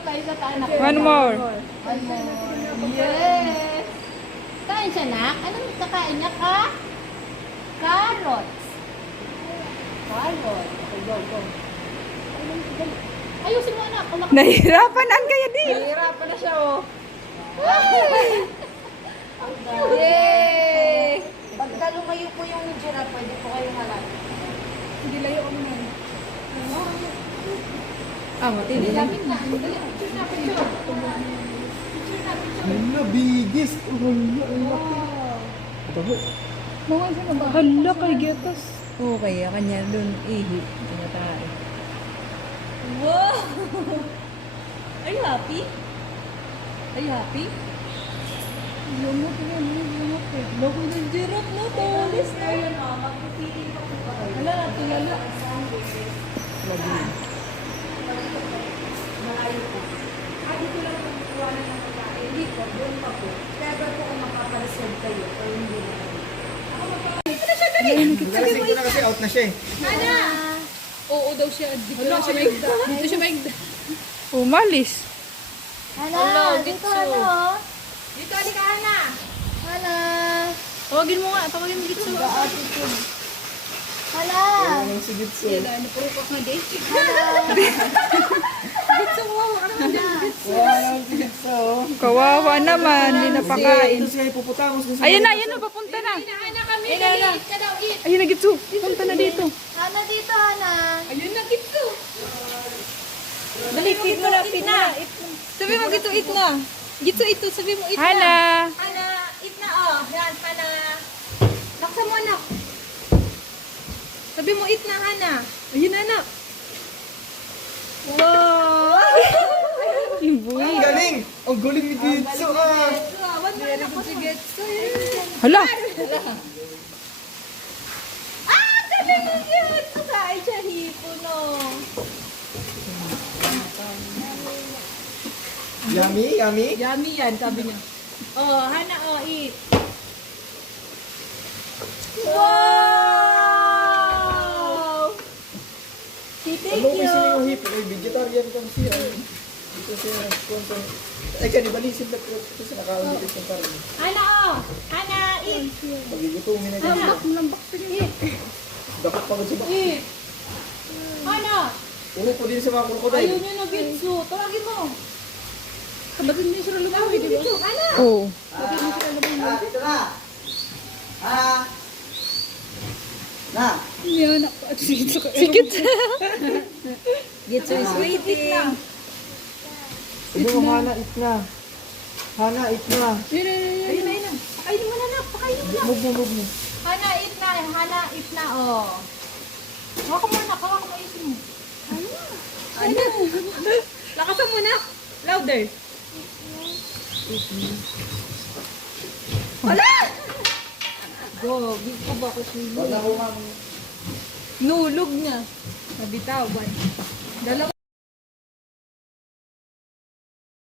isa tayo na. One more. One more. Yes. Kain siya, nak. Anong kakain niya ka? Carrots. Carrots. Okay, go, go. Ayusin mo, anak. Nahihirapan ang kaya din. Nahihirapan na siya, oh. Yay! Pagka lumayo po yung giraffe, pwede po kayong halal. Hindi layo kami na. Hindi Lamin na. Picture na, picture. Hala, bigis. Hala, ito. Hala kay Getos. Oo, kaya kanya doon ihi. Tinatay. Wow! Are you happy? Are you happy? Lumot yan, lumot eh. Loko ng giraffe mo, tawalis na. Hala, tulala. Malayo po. Dito lang po kukuhanan ng pagkain. Dito, doon pa po. Kaya po kung makapalisod kayo, o hindi na kayo. Nalasing ko na kasi out na siya eh. Oo daw siya. Dito lang siya maigda. Dito siya maigda. Umalis. Hala, dito ano? Dito, halika na. Hala. Tawagin mo nga. Tawagin mo Gitso. Hala. Ang si Gitso. Ano, puro ka nga day. Wala ang si Gitso. Kawawa naman, hindi napakain. Ito siya ipuputamos. Ayun na, papunta na. Hana kami. Eat ka daw, eat. Ayun na, Gitsu. Punta na dito. Hana dito, Hana. Ayun na, Gitso. Dali, eat mo na, Pina. Sabi mo, Gitsu, eat na. Gitso ito, sabi mo, eat na. Hala. Hana, eat na, oh. Yan, Hana. Laksa mo, anak. Sabi mo, eat na, Hana. Ayun, anak. Wow! Yung buhay. Ang galing! Ang galing ni Gitso ah! Awan mo, anak ko si Getso. Hala. Ah, sabi mo, Getso. Kain siya, hipo, no. Yummy, yummy. Yummy yan, sabi niya. Oh, Hana, oh, eat. Wow! Thank Ano ko you. sila yung hip? Ay, vegetarian kang siya. Dito siya sponsor. Ay, kanibalisip na ito sa nakaulit ng parang. Hana, oh. Hana, eat. Pagigutumin na Hana, ganyan. lambak pa niya. Eat. Dapat pagod sa bak. Eat. Hana, Puro po din sa mga krokodil. ayun yun, no, Getso. Tawagin mo. Ba't hindi sila lumawi, di ba? Getso, Hana. Oo. Dito na! Ah! Na! Yan. Sikit. Getso is waiting. Ito mo, Hana, eat na. Hana, eat na. Ayun na, ayun na. Pakainin mo na, anak. Pakainin mo na. Move mo. Hana, eat na. Hana, eat na, oh. Hawakan mo, anak. Hawakan mo, isin mo. Ano? Lakasan mo, anak. Louder. Wala! Gogi ko ba ko Wala ko, ma'am. Nulog niya. Nabitawan. Dalawa.